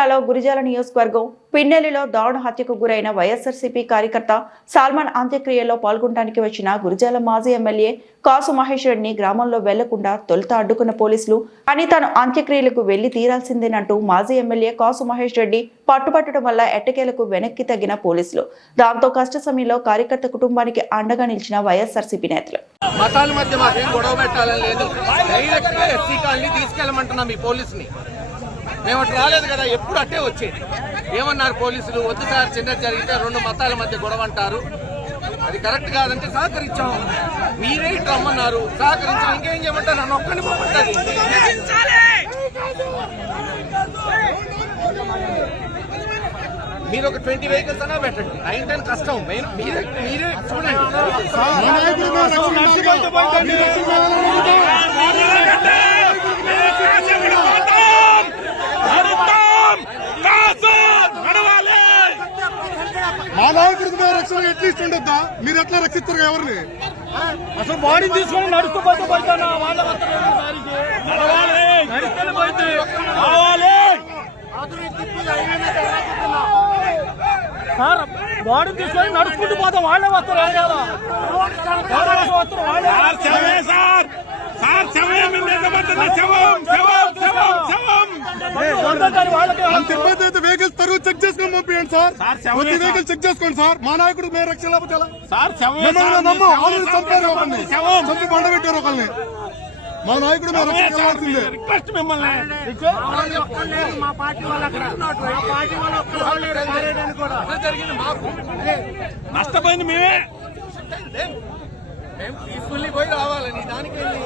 జిల్లాలో గురిజాల నియోజకవర్గం పిన్నెల్లిలో దారుణ హత్యకు గురైన వైఎస్ఆర్సీపీ కార్యకర్త సాల్మాన్ అంత్యక్రియల్లో పాల్గొనడానికి వచ్చిన గురిజాల మాజీ ఎమ్మెల్యే కాసు మహేష్ రెడ్డిని గ్రామంలో వెళ్ళకుండా తొలుత అడ్డుకున్న పోలీసులు అని తాను అంత్యక్రియలకు వెళ్ళి తీరాల్సిందేనంటూ మాజీ ఎమ్మెల్యే కాసు మహేష్ రెడ్డి పట్టుపట్టడం వల్ల ఎట్టకేలకు వెనక్కి తగ్గిన పోలీసులు. దాంతో కష్ట సమయంలో కార్యకర్త కుటుంబానికి అండగా నిలిచిన వైఎస్ఆర్సీపీ నేతలు. మతాల మధ్య మాకేం గొడవ పెట్టాలని లేదు. డైరెక్ట్గా ఎస్సీ కాలనీ తీసుకెళ్ళమంటున్నాం ఈ పోలీసుని. మేము అటు రాలేదు కదా ఎప్పుడు అట్టే వచ్చేది ఏమన్నారు పోలీసులు వద్దు సార్ చిన్న జరిగితే రెండు మతాల మధ్య గొడవ అంటారు అది కరెక్ట్ కాదంటే సహకరించాం మీరే ఇటు రమ్మన్నారు సహకరించాం ఇంకేం చేయమంటారు నన్ను ఒక్కడిని పోమంటారు మీరు ఒక ట్వంటీ వెహికల్స్ అన్నా పెట్టండి నైన్ టెన్ కష్టం మెయిన్ మీరే మీరే చూడండి మా నాయకుడికి మేము రక్షణ ఎట్లీస్ట్ ఉండొద్దా మీరు ఎట్లా రక్షిస్తారు ఎవరిని? అసలు బాడీ తీసుకొని నడుస్తూ పోతే పోతాను? వాళ్ళ కావాలి సార్ బాడీ తీసుకొని నడుచుకుంటూ పోతాం వాళ్ళే వస్తారు ఏం చేయాలా? ఎవరు వస్తారు వాళ్ళే సార్ సార్. శవం శవం శవం శవం శవం. సొంతం కానీ వాళ్ళకి అంత ఇబ్బంది అయితే వెహికల్స్ తరువు చెక్ చేసుకొని పంపించండి. సార్? సార్, ప్రతి సార్. వెహికల్ చెక్ చేసుకోండి సార్. మా నాయకుడికి మేము రక్షణ లేకపోతే చంపారు చంపి బండ పెట్టారు ఒకరిని మా నాయకుడు మేము రక్షణ వెళ్ళాల్సిందే రిక్వెస్ట్ మిమ్మల్ని. జరిగింది మాకు. నష్టపోయింది మేమే. మేము పీస్ఫుల్లీ పోయి రావాలని దానికి వెళ్ళి.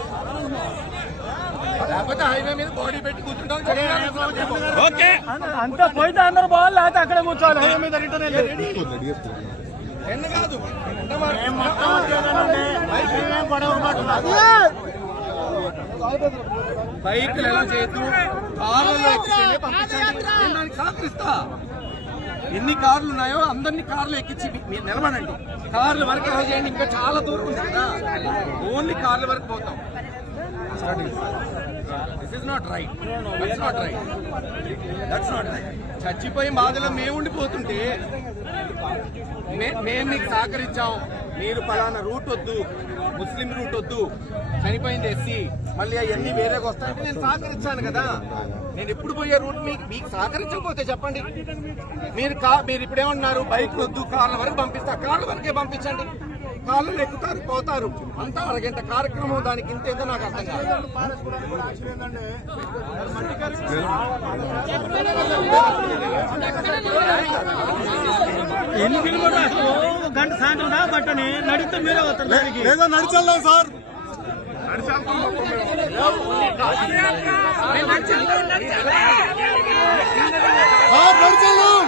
లేకపోతే హైవే మీద బాడీ పెట్టి కూర్చుంటాం చెప్పారు. ఓకే. అంతా పోయితే అందరు పోవాలి లేకపోతే అక్కడే కూర్చోవాలి. హైవే మీద రిటర్న్ ఎన్ని కాదు? ఉండమా- బైక్లు ఎలా చేయొద్దు? కార్లలో ఎక్కించండి పంపించండి. నేను దానికి సహకరిస్తా ఎన్ని కార్లు ఉన్నాయో అందరినీ కార్లు ఎక్కించి మీరు నిలబడండి. కార్ల వరకు ఎలా చేయండి? ఇంకా చాలా దూరం ఉంది కదా. ఓన్లీ కార్ల వరకు పోతాం. This is not right that's not right that's not right చచ్చిపోయి బాధలో మేము ఉండిపోతుంటే మేము మీకు సహకరించాం. మీరు పలానా రూట్ వద్దు ముస్లిం రూట్ వద్దు చనిపోయింది ఎస్సీ మళ్ళీ అవన్నీ వేరేగా వస్తాయంటే నేను సహకరించాను కదా. నేను ఎప్పుడు పోయే రూట్ మీకు మీకు సహకరించకపోతే చెప్పండి. మీరు కా మీరు ఇప్పుడేమన్నారు బైక్ వద్దు కార్ల వరకు పంపిస్తా కార్ల వరకే పంపించండి. కార్లు ఎక్కుతారు పోతారు. అంతా అరగంట కార్యక్రమం దానికి ఇంత ఏందో నాకు అర్థం కాదు. ఎన్ని కిలోమీటర్లు గంట సాయంత్రం దాకా పట్టని. నడిస్తే మీరే వస్తారు దానికి. లేదా నడిచెళ్దాం సార్. సార్ నడిచెళ్దాం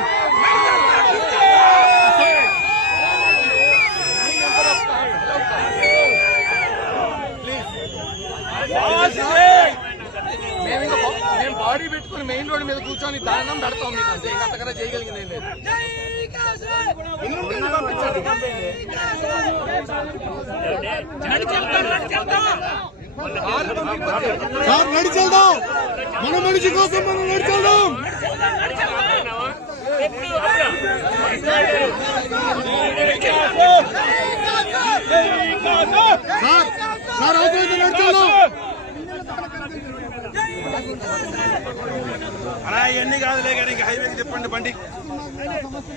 మేము ఇంకా బా- మేము బాడీ పెట్టుకుని మెయిన్ రోడ్ మీద కూర్చొని దానం పెడతాం మీకు అంతే. అంతకన్నా చేయగలిగింది ఏం లేదు. సార్ నడిచెళ్దాం మన మనిషి కోసం మనం నడిచెళ్దాం సార్ సార్ అవసరం నడిచెళ్దాం అలా ఇవన్నీ కాదులే కానీ హైవేకి చెప్పండి బండి.